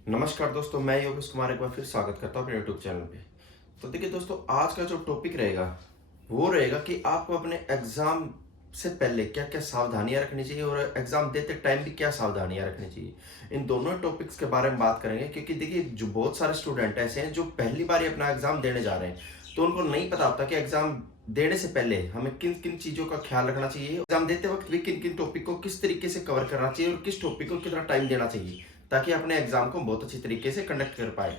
नमस्कार दोस्तों, मैं योगेश कुमार एक बार फिर स्वागत करता हूँ अपने यूट्यूब चैनल पे। तो देखिए दोस्तों, आज का जो टॉपिक रहेगा वो रहेगा कि आपको अपने एग्ज़ाम से पहले क्या-क्या सावधानियाँ रखनी चाहिए और एग्ज़ाम देते टाइम भी क्या सावधानियाँ रखनी चाहिए। इन दोनों टॉपिक्स के बारे में बात करेंगे क्योंकि देखिए जो बहुत सारे स्टूडेंट ऐसे हैं जो पहली बार ही अपना एग्ज़ाम देने जा रहे हैं, तो उनको नहीं पता होता कि एग्ज़ाम देने से पहले हमें किन-किन चीज़ों का ख़्याल रखना चाहिए। एग्ज़ाम देते वक़्त भी किन-किन टॉपिक को किस तरीके से कवर करना चाहिए और किस टॉपिक को कितना टाइम देना चाहिए। ताकि अपने एग्जाम को बहुत अच्छी तरीके से कंडक्ट कर पाए।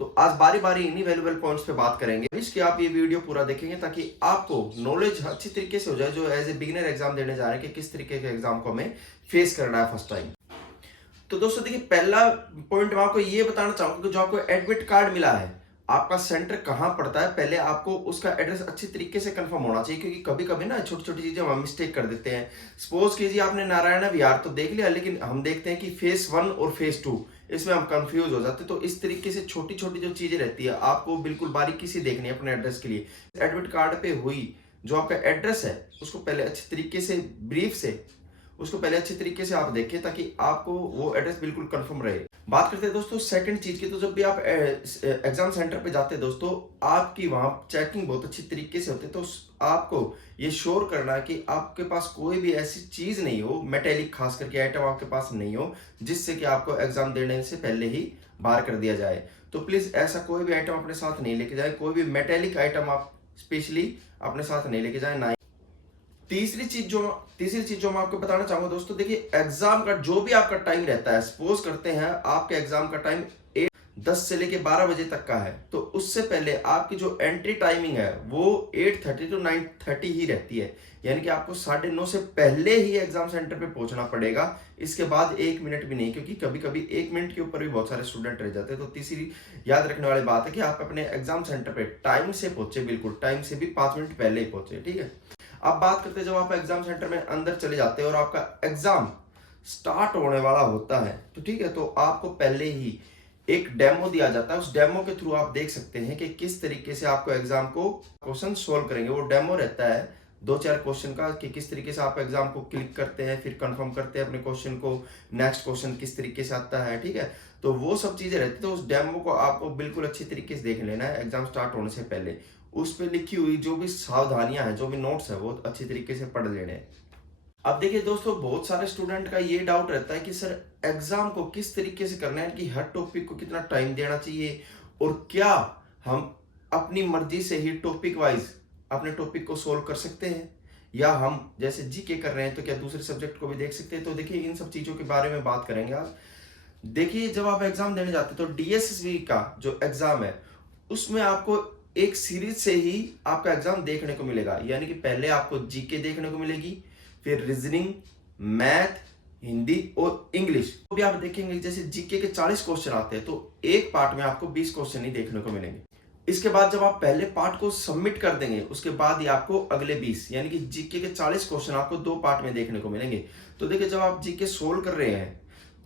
तो आज बारी-बारी इन्हीं वैल्यूएबल पॉइंट्स पे बात करेंगे। इसके आप ये वीडियो पूरा देखेंगे ताकि आपको नॉलेज अच्छी तरीके से हो जाए जो एज़ ए बिगिनर एग्जाम देने जा रहे हैं कि किस तरीके के एग्जाम को हमें फेस करना है फर्स्ट टाइम। तो दोस्तों देखिए, पहला पॉइंट मैं आपको ये बताना चाहूँगा कि जो आपको एडमिट कार्ड मिला है, आपका सेंटर कहाँ पड़ता है, पहले आपको उसका एड्रेस अच्छी तरीके से कंफर्म होना चाहिए क्योंकि कभी-कभी ना छोटी-छोटी चीज़ें हम मिस्टेक कर देते हैं। सपोज़ कीजिए आपने नारायण विहार तो देख लिया, लेकिन हम देखते हैं कि फेज़ 1 और फेज़ 2 इसमें हम कन्फ्यूज़ हो जाते हैं। तो इस तरीके से छोटी-छोटी जो चीज़ें रहती है, आपको बिल्कुल बारीकी से देखनी है अपने एड्रेस के लिए। एडमिट कार्ड पे हुई जो आपका एड्रेस है, उसको पहले अच्छी तरीके से ब्रीफ से उसको पहले अच्छे तरीके से आप देखें ताकि आपको वो एड्रेस बिल्कुल कंफर्म रहे। बात करते हैं दोस्तों सेकंड चीज की। तो जब भी आप एग्जाम सेंटर पे जाते हैं दोस्तों, आपकी वहाँ चेकिंग बहुत अच्छी तरीके से होती है। तो आपको ये श्योर करना है कि आपके पास कोई भी ऐसी चीज नहीं हो, मेटेलिक खास करके आइटम आपके पास नहीं हो जिससे कि आपको एग्जाम देने से पहले ही बाहर कर दिया जाए। तो प्लीज ऐसा कोई भी आइटम अपने साथ नहीं लेके जाए, कोई भी मेटेलिक आइटम आप स्पेशली अपने साथ नहीं लेके जाए ना। तीसरी चीज जो मैं आपको बताना चाहूंगा दोस्तों, देखिए एग्जाम का जो भी आपका टाइम रहता है, सपोज करते हैं आपके एग्जाम का टाइम 10 से लेके 12 बजे तक का है, तो उससे पहले आपकी जो एंट्री टाइमिंग है वो 8:30 टू 9:30 ही रहती है। यानी कि आपको 9:30 से पहले ही एग्जाम सेंटर पे पहुंचना पड़ेगा। इसके बाद 1 मिनट भी नहीं, क्योंकि कभी कभी 1 मिनट के ऊपर भी बहुत सारे स्टूडेंट रह जाते हैं। तो तीसरी याद रखने वाली बात है कि आप अपने एग्जाम सेंटर पे टाइम से पहुंचे, बिल्कुल टाइम से भी 5 मिनट पहले ही पहुंचे, ठीक है। अब बात करते हैं जब आप एग्जाम सेंटर में अंदर चले जाते हैं और आपका एग्जाम स्टार्ट होने वाला होता है, तो ठीक है, तो आपको पहले ही एक डेमो दिया जाता है। उस डेमो के थ्रू आप देख सकते हैं कि किस तरीके से आपको एग्जाम को क्वेश्चन सोल्व करेंगे। वो डेमो रहता है 2-4 क्वेश्चन का कि किस तरीके से आप एग्जाम को क्लिक करते हैं, फिर कंफर्म करते हैं अपने क्वेश्चन को, नेक्स्ट क्वेश्चन किस तरीके से आता है, ठीक है। तो वो सब चीजें रहती है। तो उस डेमो को आपको बिल्कुल अच्छी तरीके से देख लेना है एग्जाम स्टार्ट होने से पहले। उस पे लिखी हुई जो भी सावधानियां हैं, जो भी नोट्स है, वो अच्छी तरीके से पढ़ लेने हैं। अब देखिए दोस्तों, बहुत सारे स्टूडेंट का ये डाउट रहता है कि सर एग्जाम को किस तरीके से करना है, कि हर टॉपिक को कितना टाइम देना चाहिए और क्या हम अपनी मर्जी से ही टॉपिक वाइज अपने टॉपिक को सोल्व कर सकते हैं, या हम जैसे जीके कर रहे हैं तो क्या दूसरे सब्जेक्ट को भी देख सकते हैं। तो देखिए इन सब चीजों के बारे में बात करेंगे आज। देखिए जब आप एग्जाम देने जाते हैं तो डीएसएसबी का जो एग्जाम है उसमें आपको एक सीरीज से ही आपका एग्जाम देखने को मिलेगा। यानी कि पहले आपको जीके देखने को मिलेगी, फिर रीजनिंग, मैथ, हिंदी और इंग्लिश। तो भी आप देखेंगे जैसे जीके के 40 क्वेश्चन आते हैं तो एक पार्ट में आपको 20 क्वेश्चन ही देखने को मिलेंगे। इसके बाद जब आप पहले पार्ट को सबमिट कर देंगे उसके बाद ही आपको अगले 20 यानी कि जीके के 40 क्वेश्चन आपको 2 पार्ट में देखने को मिलेंगे। तो देखिए जब आप जीके सोल्व कर रहे हैं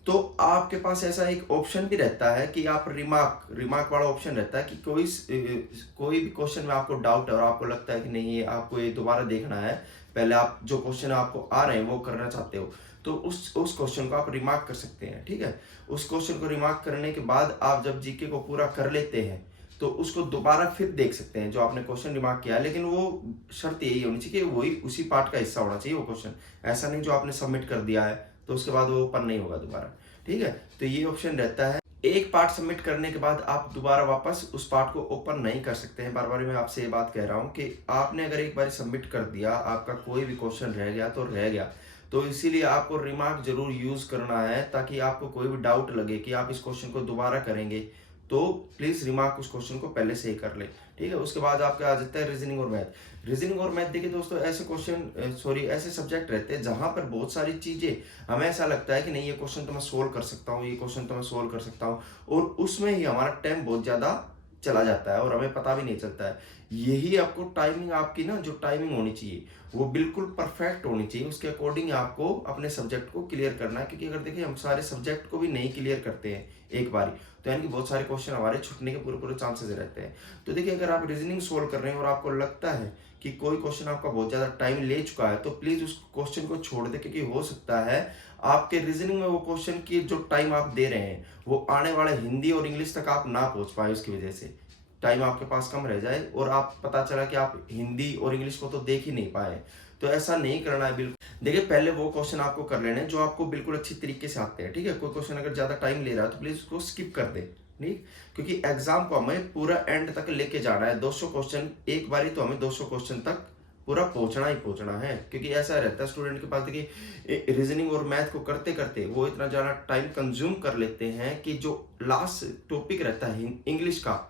तो आपके पास ऐसा एक ऑप्शन भी रहता है कि आप रिमार्क वाला ऑप्शन रहता है कि कोई भी क्वेश्चन में आपको डाउट है और आपको लगता है कि नहीं ये आपको ये दोबारा देखना है, पहले आप जो क्वेश्चन आपको आ रहे हैं वो करना चाहते हो, तो उस क्वेश्चन को आप रिमार्क कर सकते हैं, ठीक है। उस क्वेश्चन को रिमार्क करने के बाद आप जब जीके को पूरा कर लेते हैं तो उसको दोबारा फिर देख सकते हैं जो आपने क्वेश्चन रिमार्क किया है। लेकिन वो शर्त यही होनी चाहिए कि वही उसी पार्ट का हिस्सा होना चाहिए वो क्वेश्चन, ऐसा नहीं जो आपने सबमिट कर दिया है तो उसके बाद वो ओपन नहीं होगा दोबारा, ठीक है। तो ये ऑप्शन रहता है। एक पार्ट सबमिट करने के बाद आप दोबारा वापस उस पार्ट को ओपन नहीं कर सकते हैं। बार बार मैं आपसे ये बात कह रहा हूँ कि आपने अगर एक बार सबमिट कर दिया, आपका कोई भी क्वेश्चन रह गया तो रह गया। तो इसीलिए आपको रिमार्क जरूर यूज करना है ताकि आपको कोई भी डाउट लगे कि आप इस क्वेश्चन को दोबारा करेंगे तो प्लीज रिमार्क उस क्वेश्चन को पहले से ही कर ले, ठीक है। उसके बाद आपका आ जाता है रीजनिंग और मैथ। रीजनिंग और मैथ देखिए दोस्तों, ऐसे सब्जेक्ट रहते हैं जहां पर बहुत सारी चीजें हमें ऐसा लगता है कि नहीं ये क्वेश्चन तो मैं सोल्व कर सकता हूँ, ये क्वेश्चन तो मैं सोल्व कर सकता हूँ, और उसमें ही हमारा टाइम बहुत ज्यादा चला जाता है और हमें पता भी नहीं चलता है। यही आपको टाइमिंग, आपकी ना जो टाइमिंग होनी चाहिए वो बिल्कुल परफेक्ट होनी चाहिए। उसके अकॉर्डिंग आपको अपने सब्जेक्ट को क्लियर करना है, क्योंकि अगर देखिए हम सारे सब्जेक्ट को भी नहीं क्लियर करते हैं एक बारी, तो यानी कि बहुत सारे क्वेश्चन हमारे छूटने के पूरे पूरे चांसेस रहते हैं। तो देखिए अगर आप रीजनिंग सोल्व कर रहे हैं और आपको लगता है कि कोई क्वेश्चन आपका बहुत ज़्यादा टाइम ले चुका है, तो प्लीज़ उस क्वेश्चन को छोड़ दें, क्योंकि हो सकता है आपके रीजनिंग में वो क्वेश्चन की जो टाइम आप दे रहे हैं वो आने वाले हिंदी और इंग्लिश तक आप ना पहुंच पाए, उसकी वजह से टाइम आपके पास कम रह जाए और आप पता चला कि आप हिंदी और इंग्लिश को तो देख ही नहीं पाए। तो ऐसा नहीं करना है बिल्कुल। देखिए पहले वो क्वेश्चन आपको कर लेने हैं जो आपको बिल्कुल अच्छी तरीके से आते हैं, ठीक है। कोई क्वेश्चन अगर ज़्यादा टाइम ले रहा है तो प्लीज़ उसको स्किप कर दे, ठीक, क्योंकि एग्जाम को हमें पूरा एंड तक लेके जाना है। 200 क्वेश्चन एक बारी, तो हमें 200 क्वेश्चन तक पूरा पहुंचना ही पहुंचना है। क्योंकि ऐसा रहता है स्टूडेंट के पास, देखिए रीजनिंग और मैथ को करते करते वो इतना ज़्यादा टाइम कंज्यूम कर लेते हैं कि जो लास्ट टॉपिक रहता है इंग्लिश का,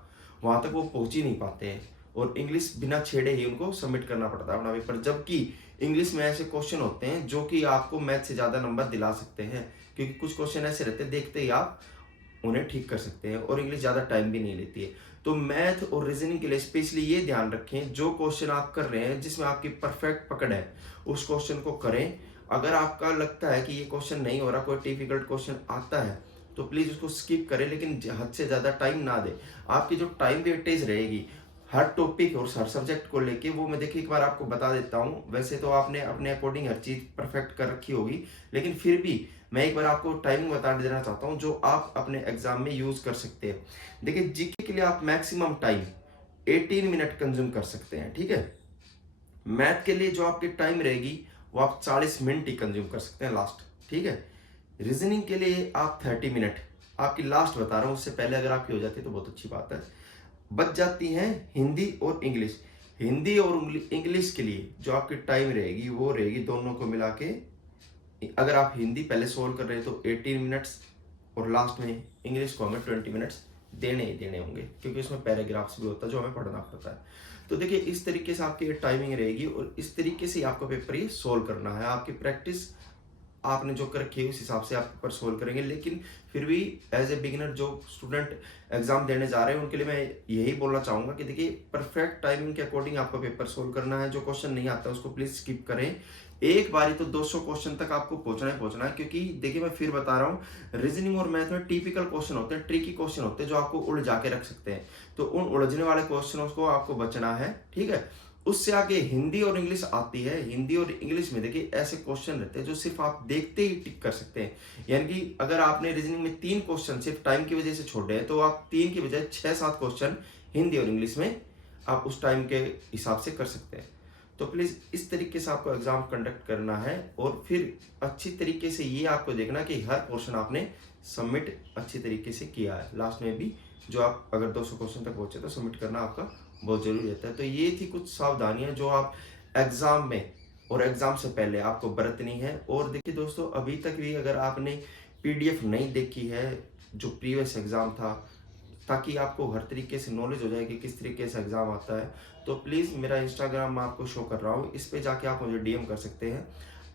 वहां तक वो पहुंच ही नहीं पाते हैं और इंग्लिश बिना छेड़े ही उनको सबमिट करना पड़ता है अपना पेपर। जबकि इंग्लिश में ऐसे क्वेश्चन होते हैं जो कि आपको मैथ से ज़्यादा नंबर दिला सकते हैं, क्योंकि कुछ क्वेश्चन ऐसे रहते हैं देखते ही आप उन्हें ठीक कर सकते हैं और इंग्लिश ज़्यादा टाइम भी नहीं लेती है। तो मैथ और रीजनिंग के लिए स्पेशली ये ध्यान रखें, जो क्वेश्चन आप कर रहे हैं जिसमें आपकी परफेक्ट पकड़ है उस क्वेश्चन को करें। अगर आपका लगता है कि ये क्वेश्चन नहीं हो रहा, कोई डिफिकल्ट क्वेश्चन आता है, तो प्लीज़ उसको स्किप करें, लेकिन हद से ज़्यादा टाइम ना दें। आपकी जो टाइम वेटेज रहेगी हर टॉपिक और हर सब्जेक्ट को लेके, वो मैं देखिए एक बार आपको बता देता हूँ। वैसे तो आपने अपने अकॉर्डिंग हर चीज़ परफेक्ट कर रखी होगी, लेकिन फिर भी मैं एक बार आपको टाइमिंग बता देना चाहता हूँ जो आप अपने एग्जाम में यूज कर सकते हैं। देखिए जीके के लिए आप मैक्सिमम टाइम 18 मिनट कंज्यूम कर सकते हैं, ठीक है। मैथ के लिए जो आपकी टाइम रहेगी वो आप 40 मिनट ही कंज्यूम कर सकते हैं लास्ट, ठीक है। रीजनिंग के लिए आप 30 मिनट, आपकी लास्ट बता रहा हूँ, उससे पहले अगर आपकी हो जाती है तो बहुत अच्छी बात है। बच जाती हैं हिंदी और इंग्लिश। हिंदी और इंग्लिश के लिए जो आपकी टाइम रहेगी वो रहेगी दोनों को मिला के, अगर आप हिंदी पहले सोल्व कर रहे हैं तो 18 मिनट्स और लास्ट में इंग्लिश को हमें 20 मिनट्स देने ही देने होंगे, क्योंकि उसमें पैराग्राफ्स भी होता है जो हमें पढ़ना पड़ता है। तो देखिए इस तरीके से आपकी टाइमिंग रहेगी और इस तरीके से आपको पेपर ये सोल्व करना है। आपकी प्रैक्टिस आपने जो कर रखी है उस हिसाब से आप पेपर सोल्व करेंगे। लेकिन फिर भी एज ए बिगिनर जो स्टूडेंट एग्जाम देने जा रहे हैं उनके लिए मैं यही बोलना चाहूँगा कि देखिए परफेक्ट टाइमिंग के अकॉर्डिंग आपको पेपर सोल्व करना है। जो क्वेश्चन नहीं आता उसको प्लीज़ स्किप करें। एक बारी तो 200 क्वेश्चन तक आपको पहुंचना है, क्योंकि देखिए मैं फिर बता रहा हूँ रीजनिंग और मैथ में टिपिकल क्वेश्चन होते हैं, ट्रिकी क्वेश्चन होते हैं जो आपको उलझा के रख सकते हैं। तो उन उलझने वाले क्वेश्चनों को आपको बचना है, ठीक है। उससे आगे हिंदी और इंग्लिश आती है। हिंदी और इंग्लिश में देखिए ऐसे क्वेश्चन रहते हैं जो सिर्फ आप देखते ही टिक कर सकते हैं। यानी कि अगर आपने रीजनिंग में 3 क्वेश्चन सिर्फ टाइम की वजह से छोड़े हैं, तो आप 3 की बजाय 6-7 क्वेश्चन हिंदी और इंग्लिश में आप उस टाइम के हिसाब से कर सकते हैं। तो प्लीज़ इस तरीके से आपको एग्जाम कंडक्ट करना है और फिर अच्छी तरीके से ये आपको देखना कि हर क्वेश्चन आपने सबमिट अच्छी तरीके से किया है। लास्ट में भी जो आप अगर 200 क्वेश्चन तक पहुंचे तो सबमिट करना आपका बहुत जरूरी रहता है। तो ये थी कुछ सावधानियां जो आप एग्जाम में और एग्जाम से पहले आपको बरतनी है। और देखिए दोस्तों, अभी तक भी अगर आपने पीडीएफ नहीं देखी है जो प्रीवियस एग्जाम था, ताकि आपको हर तरीके से नॉलेज हो जाए कि किस तरीके से एग्जाम आता है, तो प्लीज़ मेरा इंस्टाग्राम मैं आपको शो कर रहा हूँ, इस पे जाके आप मुझे डीएम कर सकते हैं।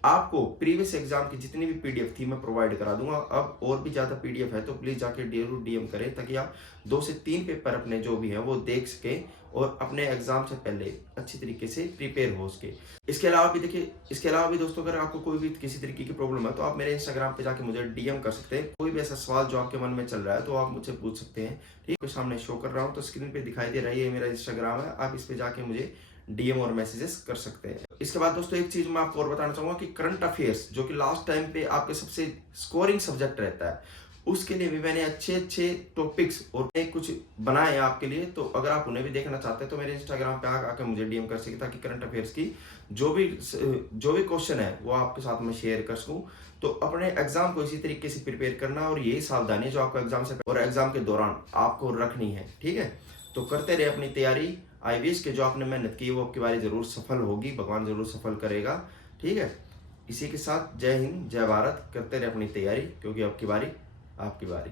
आपको प्रीवियस एग्जाम की जितनी भी पीडीएफ थी मैं प्रोवाइड करा दूंगा। अब और भी ज़्यादा पीडीएफ है तो प्लीज़ जाके जरूर डीएम करें, ताकि आप 2 से 3 पेपर अपने जो भी हैं वो देख सकें और अपने एग्जाम से पहले अच्छी तरीके से प्रिपेयर हो सके। इसके अलावा भी देखिए, इसके अलावा भी दोस्तों, अगर आपको कोई भी किसी तरीके की प्रॉब्लम है तो आप मेरे इंस्टाग्राम पे जाके मुझे डीएम कर सकते हैं। कोई भी ऐसा सवाल जो आपके मन में चल रहा है तो आप मुझसे पूछ सकते हैं, ठीक है। सामने शो कर रहा हूँ तो स्क्रीन पे दिखाई दे रहा है, ये मेरा इंस्टाग्राम है, आप इस पे जाके मुझे डीएम और मैसेजेस कर सकते हैं। इसके बाद दोस्तों एक चीज मैं आपको और बताना चाहूंगा कि करंट अफेयर्स जो कि लास्ट टाइम पे आपके सबसे स्कोरिंग सब्जेक्ट रहता है, उसके लिए भी मैंने अच्छे अच्छे टॉपिक्स और कुछ बनाए हैं आपके लिए। तो अगर आप उन्हें भी देखना चाहते हैं तो मेरे इंस्टाग्राम पे आकर मुझे डीएम कर सकते, ताकि करंट अफेयर्स की जो भी क्वेश्चन है वो आपके साथ में शेयर कर सकूं। तो अपने एग्जाम को इसी तरीके से प्रिपेयर करना और यही सावधानी जो आपको एग्जाम से और एग्जाम के दौरान आपको रखनी है, ठीक है। तो करते रहे अपनी तैयारी। आई विश के जो आपने मेहनत की वो आपकी बारी जरूर सफल होगी, भगवान जरूर सफल करेगा, ठीक है। इसी के साथ जय हिंद जय भारत। करते रहे अपनी तैयारी, क्योंकि आपकी बारी आपकी बारी।